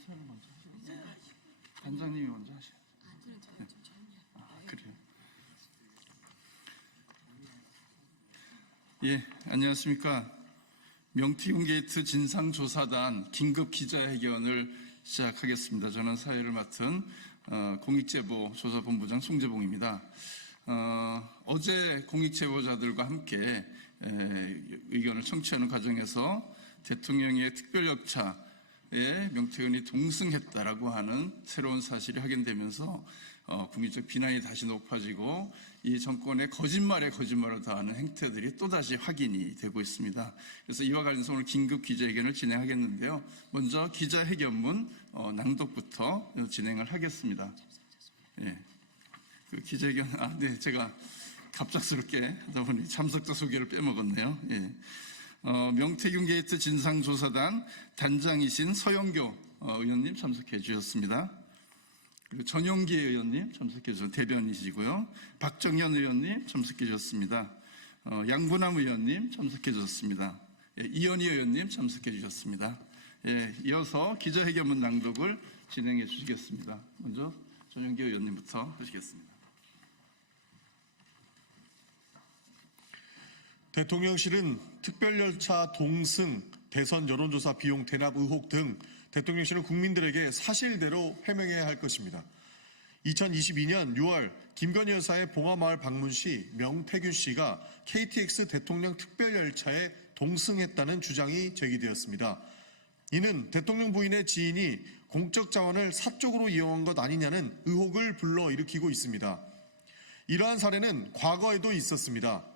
인사를 먼저 하세요. 단장님이 먼저 하셔야죠. 네. 그래요. 예, 안녕하십니까. 명태균 게이트 진상조사단 긴급 기자회견을 시작하겠습니다. 저는 사회를 맡은 공익제보 조사본부장 송재봉입니다. 어제 공익제보자들과 함께 의견을 청취하는 과정에서 대통령의 특별역차에 명태균이 동승했다라고 하는 새로운 사실이 확인되면서 국민적 비난이 다시 높아지고 이 정권의 거짓말에 거짓말을 더하는 행태들이 또다시 확인이 되고 있습니다. 그래서 이와 관련해서 오늘 긴급 기자회견을 진행하겠는데요. 먼저 기자회견문 낭독부터 진행을 하겠습니다. 예. 그 기자회견, 네, 제가 갑작스럽게 하다 보니 참석자 소개를 빼먹었네요. 예. 명태균 게이트 진상조사단 단장이신 서영교 의원님 참석해 주셨습니다. 그리고 전용기 의원님 참석해 주셔서 대변이시고요. 박정현 의원님 참석해 주셨습니다. 양분남 의원님 참석해 주셨습니다. 예, 이현희 의원님 참석해 주셨습니다. 예, 이어서 기자회견문 낭독을 진행해 주시겠습니다. 먼저 전용기 의원님부터 하시겠습니다. 대통령실은 특별열차 동승, 대선 여론조사 비용 대납 의혹 등 대통령실은 국민들에게 사실대로 해명해야 할 것입니다. 2022년 6월 김건희 여사의 봉화마을 방문 시 명태균 씨가 KTX 대통령 특별열차에 동승했다는 주장이 제기되었습니다. 이는 대통령 부인의 지인이 공적 자원을 사적으로 이용한 것 아니냐는 의혹을 불러일으키고 있습니다. 이러한 사례는 과거에도 있었습니다.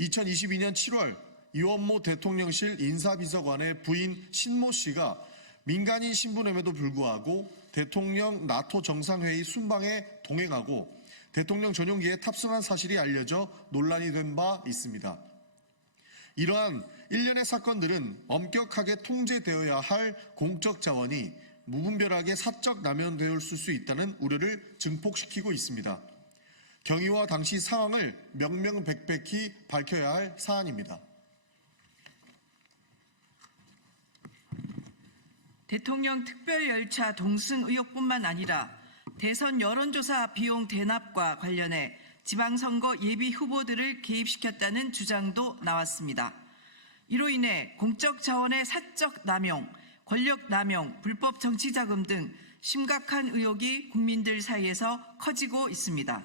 2022년 7월 이원모 대통령실 인사비서관의 부인 신모 씨가 민간인 신분임에도 불구하고 대통령 나토 정상회의 순방에 동행하고 대통령 전용기에 탑승한 사실이 알려져 논란이 된 바 있습니다. 이러한 일련의 사건들은 엄격하게 통제되어야 할 공적 자원이 무분별하게 사적 남용될 수 있다는 우려를 증폭시키고 있습니다. 경위와 당시 상황을 명명백백히 밝혀야 할 사안입니다. 대통령 특별열차 동승 의혹뿐만 아니라 대선 여론조사 비용 대납과 관련해 지방선거 예비 후보들을 개입시켰다는 주장도 나왔습니다. 이로 인해 공적 자원의 사적 남용, 권력 남용, 불법 정치자금 등 심각한 의혹이 국민들 사이에서 커지고 있습니다.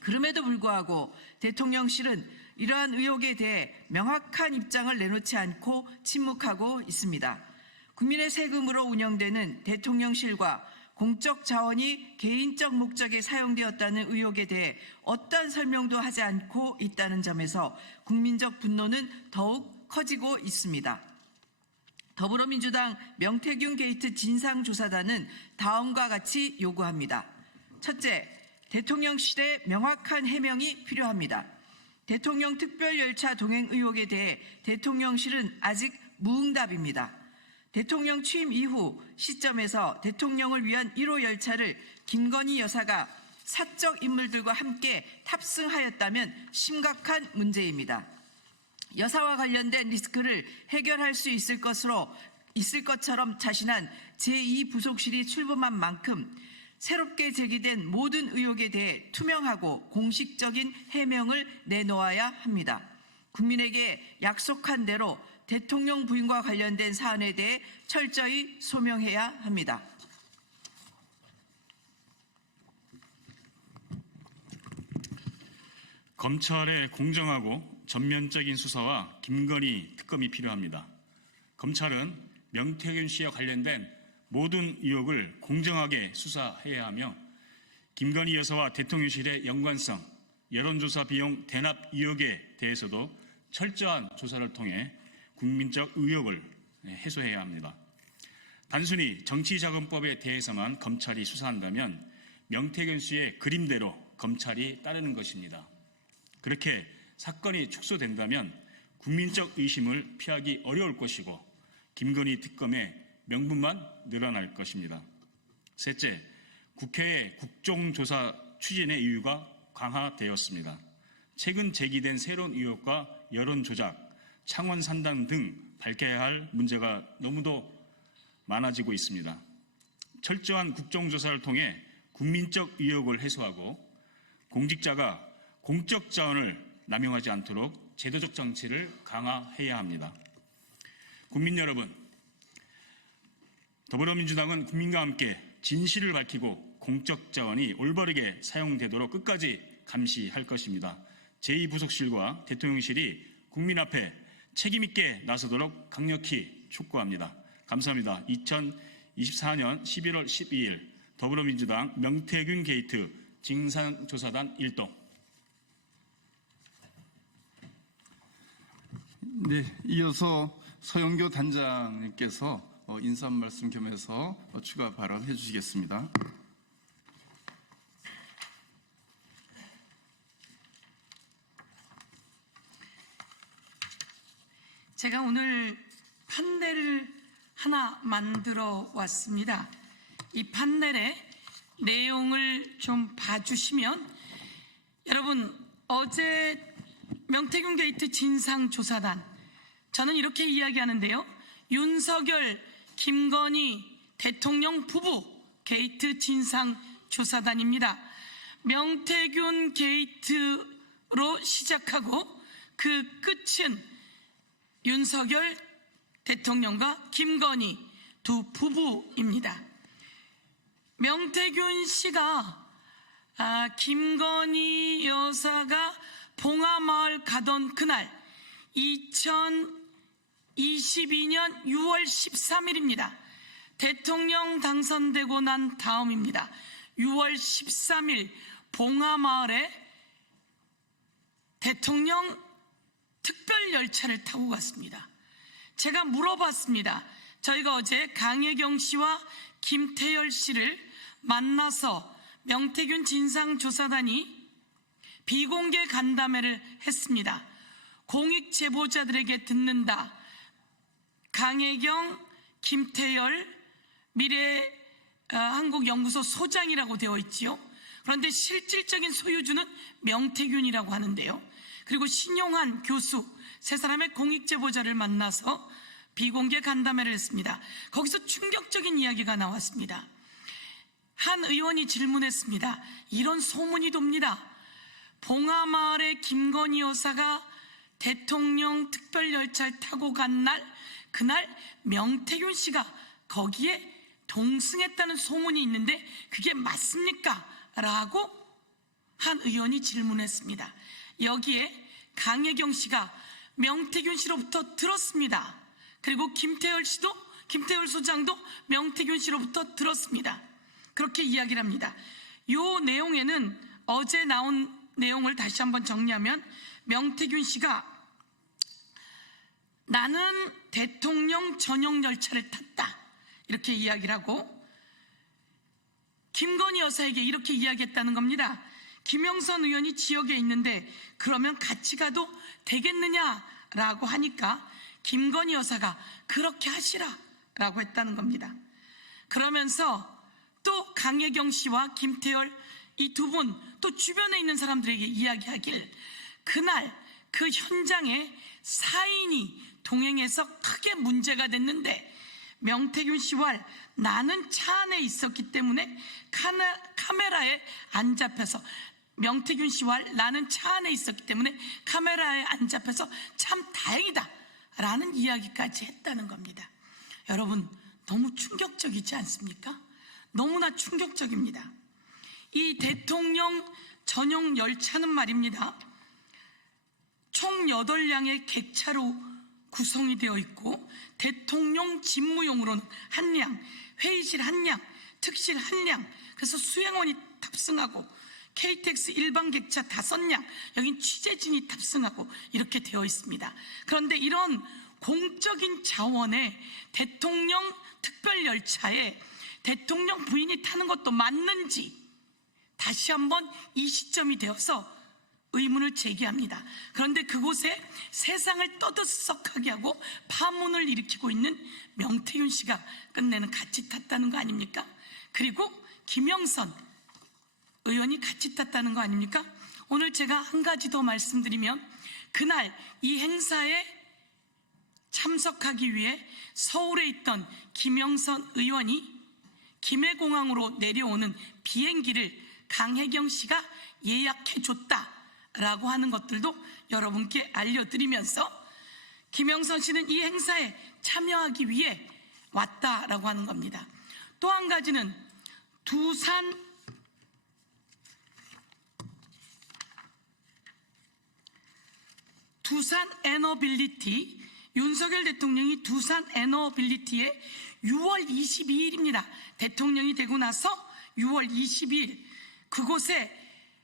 그럼에도 불구하고 대통령실은 이러한 의혹에 대해 명확한 입장을 내놓지 않고 침묵하고 있습니다. 국민의 세금으로 운영되는 대통령실과 공적 자원이 개인적 목적에 사용되었다는 의혹에 대해 어떠한 설명도 하지 않고 있다는 점에서 국민적 분노는 더욱 커지고 있습니다. 더불어민주당 명태균 게이트 진상조사단은 다음과 같이 요구합니다. 첫째, 대통령실의 명확한 해명이 필요합니다. 대통령 특별열차 동행 의혹에 대해 대통령실은 아직 무응답입니다. 대통령 취임 이후 시점에서 대통령을 위한 1호 열차를 김건희 여사가 사적 인물들과 함께 탑승하였다면 심각한 문제입니다. 여사와 관련된 리스크를 해결할 수 있을 것처럼 자신한 제2부속실이 출범한 만큼 새롭게 제기된 모든 의혹에 대해 투명하고 공식적인 해명을 내놓아야 합니다. 국민에게 약속한 대로 대통령 부인과 관련된 사안에 대해 철저히 소명해야 합니다. 검찰의 공정하고 전면적인 수사와 김건희 특검이 필요합니다. 검찰은 명태균 씨와 관련된 모든 의혹을 공정하게 수사해야 하며 김건희 여사와 대통령실의 연관성, 여론조사 비용 대납 의혹에 대해서도 철저한 조사를 통해 국민적 의혹을 해소해야 합니다. 단순히 정치자금법에 대해서만 검찰이 수사한다면 명태균 씨의 그림대로 검찰이 따르는 것입니다. 그렇게 사건이 축소된다면 국민적 의심을 피하기 어려울 것이고 김건희 특검의 명분만 늘어날 것입니다. 셋째, 국회의 국정조사 추진의 이유가 강화되었습니다. 최근 제기된 새로운 의혹과 여론조작, 창원 산당 등 밝혀야 할 문제가 너무도 많아지고 있습니다. 철저한 국정조사를 통해 국민적 의혹을 해소하고 공직자가 공적 자원을 남용하지 않도록 제도적 정치를 강화해야 합니다. 국민 여러분, 더불어민주당은 국민과 함께 진실을 밝히고 공적 자원이 올바르게 사용되도록 끝까지 감시할 것입니다. 제2부속실과 대통령실이 국민 앞에 책임있게 나서도록 강력히 촉구합니다. 감사합니다. 2024년 11월 12일 더불어민주당 명태균 게이트 진상조사단 1동. 네, 이어서 서영교 단장님께서 인사 말씀 겸해서 추가 발언해 주시겠습니다. 제가 오늘 판넬을 하나 만들어 왔습니다. 이 판넬의 내용을 좀 봐주시면, 여러분, 어제 명태균 게이트 진상조사단, 저는 이렇게 이야기하는데요. 윤석열, 김건희 대통령 부부 게이트 진상조사단입니다. 명태균 게이트로 시작하고 그 끝은 윤석열 대통령과 김건희 두 부부입니다. 명태균 씨가 김건희 여사가 봉하마을 가던 그날 2022년 6월 13일입니다. 대통령 당선되고 난 다음입니다. 6월 13일 봉하마을에 대통령 특별 열차를 타고 갔습니다. 제가 물어봤습니다. 저희가 어제 강혜경 씨와 김태열 씨를 만나서 명태균 진상조사단이 비공개 간담회를 했습니다. 공익 제보자들에게 듣는다. 강혜경, 김태열, 미래한국연구소 소장이라고 되어 있지요. 그런데 실질적인 소유주는 명태균이라고 하는데요. 그리고 신용한 교수, 세 사람의 공익 제보자를 만나서 비공개 간담회를 했습니다. 거기서 충격적인 이야기가 나왔습니다. 한 의원이 질문했습니다. 이런 소문이 돕니다. 봉하마을의 김건희 여사가 대통령 특별열차를 타고 간 날, 그날 명태균 씨가 거기에 동승했다는 소문이 있는데 그게 맞습니까? 라고 한 의원이 질문했습니다. 여기에 강혜경 씨가 명태균 씨로부터 들었습니다. 그리고 김태열 소장도 명태균 씨로부터 들었습니다. 그렇게 이야기를 합니다. 이 내용에는 어제 나온 내용을 다시 한번 정리하면, 명태균 씨가 나는 대통령 전용 열차를 탔다, 이렇게 이야기를 하고, 김건희 여사에게 이렇게 이야기했다는 겁니다. 김영선 의원이 지역에 있는데 그러면 같이 가도 되겠느냐라고 하니까 김건희 여사가 그렇게 하시라 라고 했다는 겁니다. 그러면서 또 강혜경 씨와 김태열 이 두 분, 또 주변에 있는 사람들에게 이야기하길, 그날 그 현장에 4인이 동행해서 크게 문제가 됐는데 명태균 씨와 나는 차 안에 있었기 때문에 카메라에 안 잡혀서, 명태균 씨와 나는 차 안에 있었기 때문에 카메라에 안 잡혀서 참 다행이다 라는 이야기까지 했다는 겁니다. 여러분, 너무 충격적이지 않습니까? 너무나 충격적입니다. 이 대통령 전용 열차는 말입니다, 총 8량의 객차로 구성이 되어 있고, 대통령 집무용으로는 1량, 회의실 1량, 특실 1량, 그래서 수행원이 탑승하고, KTX 일반 객차 5량, 여긴 취재진이 탑승하고 이렇게 되어 있습니다. 그런데 이런 공적인 자원에 대통령 특별열차에 대통령 부인이 타는 것도 맞는지 다시 한번 이 시점이 되어서 의문을 제기합니다. 그런데 그곳에 세상을 떠들썩하게 하고 파문을 일으키고 있는 명태균 씨가 끝내는 같이 탔다는 거 아닙니까? 그리고 김영선 의원이 같이 탔다는 거 아닙니까? 오늘 제가 한 가지 더 말씀드리면, 그날 이 행사에 참석하기 위해 서울에 있던 김영선 의원이 김해공항으로 내려오는 비행기를 강혜경 씨가 예약해 줬다라고 하는 것들도 여러분께 알려드리면서 김영선 씨는 이 행사에 참여하기 위해 왔다라고 하는 겁니다. 또 한 가지는 두산 에너빌리티, 윤석열 대통령이 두산 에너빌리티에 6월 22일입니다. 대통령이 되고 나서 6월 22일 그곳에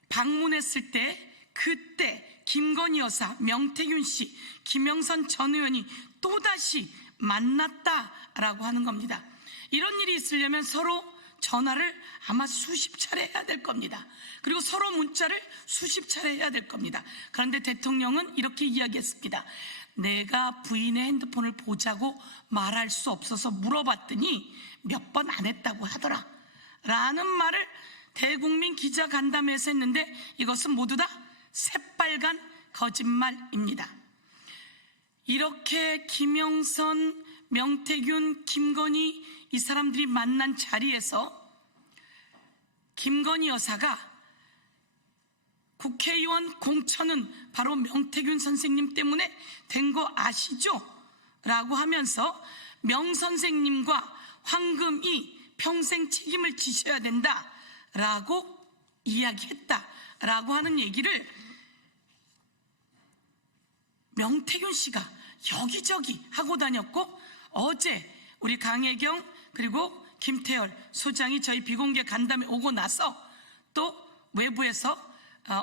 방문했을 때 그때 김건희 여사, 명태균 씨, 김영선 전 의원이 또다시 만났다라고 하는 겁니다. 이런 일이 있으려면 서로 전화를 아마 수십 차례 해야 될 겁니다. 그리고 서로 문자를 수십 차례 해야 될 겁니다. 그런데 대통령은 이렇게 이야기했습니다. 내가 부인의 핸드폰을 보자고 말할 수 없어서 물어봤더니 몇 번 안 했다고 하더라 라는 말을 대국민 기자간담회에서 했는데 이것은 모두 다 새빨간 거짓말입니다. 이렇게 김영선, 명태균, 김건희 이 사람들이 만난 자리에서 김건희 여사가 국회의원 공천은 바로 명태균 선생님 때문에 된 거 아시죠? 라고 하면서 명 선생님과 황금이 평생 책임을 지셔야 된다 라고 이야기했다 라고 하는 얘기를 명태균 씨가 여기저기 하고 다녔고, 어제 우리 강혜경 그리고 김태열 소장이 저희 비공개 간담회 오고 나서 또 외부에서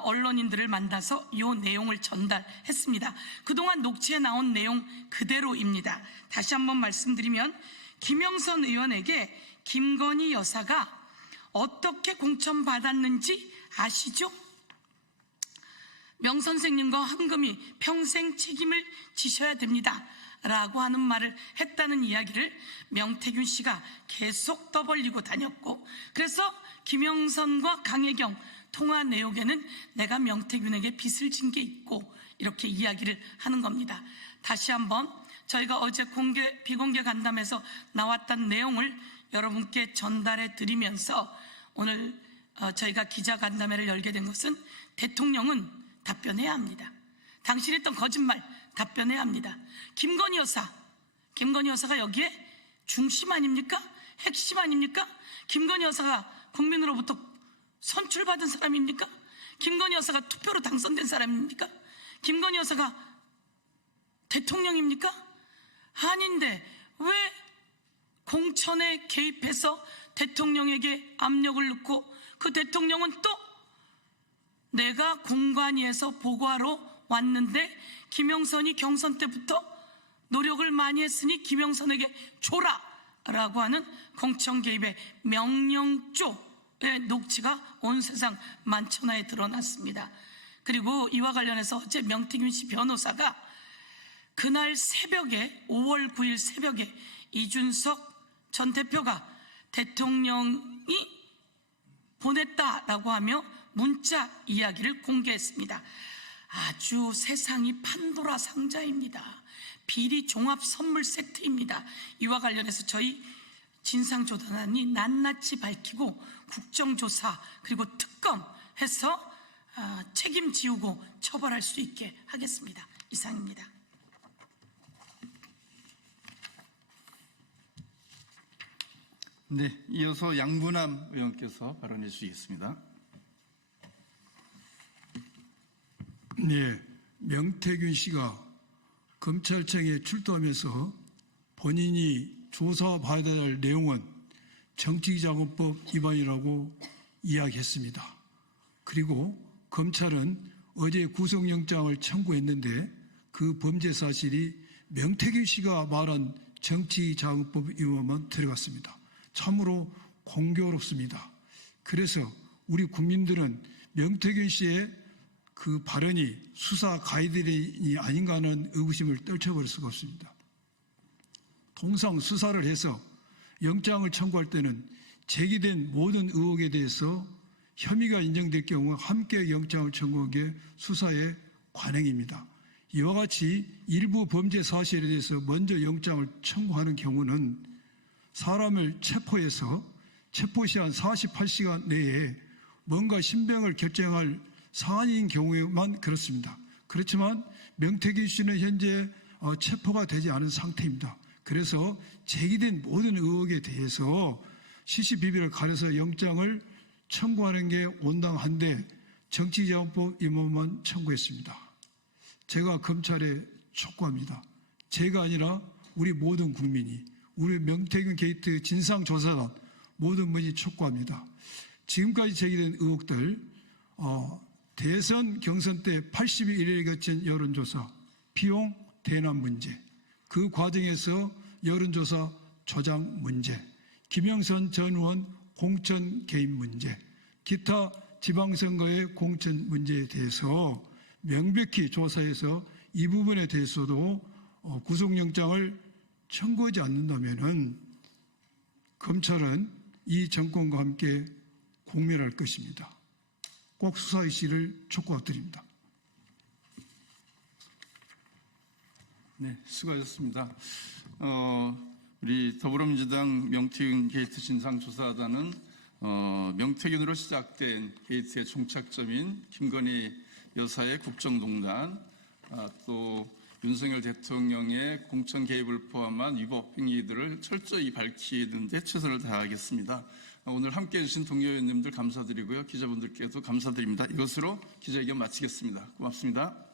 언론인들을 만나서 이 내용을 전달했습니다. 그동안 녹취에 나온 내용 그대로입니다. 다시 한번 말씀드리면 김영선 의원에게 김건희 여사가 어떻게 공천받았는지 아시죠? 명 선생님과 황금이 평생 책임을 지셔야 됩니다 라고 하는 말을 했다는 이야기를 명태균 씨가 계속 떠벌리고 다녔고, 그래서 김영선과 강혜경 통화 내용에는 내가 명태균에게 빚을 진 게 있고 이렇게 이야기를 하는 겁니다. 다시 한번 저희가 어제 비공개 간담회에서 나왔던 내용을 여러분께 전달해 드리면서 오늘 저희가 기자 간담회를 열게 된 것은 대통령은 답변해야 합니다. 당신이 했던 거짓말 답변해야 합니다. 김건희 여사가 여기에 중심 아닙니까? 핵심 아닙니까? 김건희 여사가 국민으로부터 선출받은 사람입니까? 김건희 여사가 투표로 당선된 사람입니까? 김건희 여사가 대통령입니까? 아닌데 왜 공천에 개입해서 대통령에게 압력을 넣고 그 대통령은 또 내가 공관위에서 보고하러 왔는데 김영선이 경선 때부터 노력을 많이 했으니 김영선에게 줘라 라고 하는 공천 개입의 명령조의 녹취가 온 세상 만천하에 드러났습니다. 그리고 이와 관련해서 어제 명태균 씨 변호사가 그날 새벽에 5월 9일 새벽에 이준석 전 대표가 대통령이 보냈다라고 하며 문자 이야기를 공개했습니다. 아주 세상이 판도라 상자입니다. 비리 종합 선물 세트입니다. 이와 관련해서 저희 진상조사단이 낱낱이 밝히고 국정조사 그리고 특검해서 책임지우고 처벌할 수 있게 하겠습니다. 이상입니다. 네, 이어서 양분남 의원께서 발언해 주시겠습니다. 네, 명태균 씨가 검찰청에 출두하면서 본인이 조사받아야 할 내용은 정치자금법 위반이라고 이야기했습니다. 그리고 검찰은 어제 구속영장을 청구했는데 그 범죄 사실이 명태균 씨가 말한 정치자금법 위반만 들어갔습니다. 참으로 공교롭습니다. 그래서 우리 국민들은 명태균 씨의 그 발언이 수사 가이드라인이 아닌가 하는 의구심을 떨쳐버릴 수가 없습니다. 통상 수사를 해서 영장을 청구할 때는 제기된 모든 의혹에 대해서 혐의가 인정될 경우 함께 영장을 청구한 게 수사의 관행입니다. 이와 같이 일부 범죄 사실에 대해서 먼저 영장을 청구하는 경우는 사람을 체포해서 체포시한 48시간 내에 뭔가 신병을 결정할 사안인 경우에만 그렇습니다. 그렇지만 명태균 씨는 현재 체포가 되지 않은 상태입니다. 그래서 제기된 모든 의혹에 대해서 시시비비를 가려서 영장을 청구하는 게 온당한데 정치자금법 위반만 청구했습니다. 제가 검찰에 촉구합니다. 제가 아니라 우리 모든 국민이, 우리 명태균 게이트 진상조사단 모든 분이 촉구합니다. 지금까지 제기된 의혹들, 대선 경선 때 81일에 거친 여론조사, 비용 대납 문제, 그 과정에서 여론조사 조작 문제, 김영선 전 의원 공천 개입 문제, 기타 지방선거의 공천 문제에 대해서 명백히 조사해서 이 부분에 대해서도 구속영장을 청구하지 않는다면 검찰은 이 정권과 함께 공멸할 것입니다. 꼭 수사 이시를 촉구드립니다. 네, 수고하셨습니다. 우리 더불어민주당 명태균 게이트 진상조사단은 명태균으로 시작된 게이트의 종착점인 김건희 여사의 국정농단, 또 윤석열 대통령의 공천 개입을 포함한 위법 행위들을 철저히 밝히는 데 최선을 다하겠습니다. 오늘 함께해 주신 동료 의원님들 감사드리고요. 기자분들께도 감사드립니다. 이것으로 기자회견 마치겠습니다. 고맙습니다.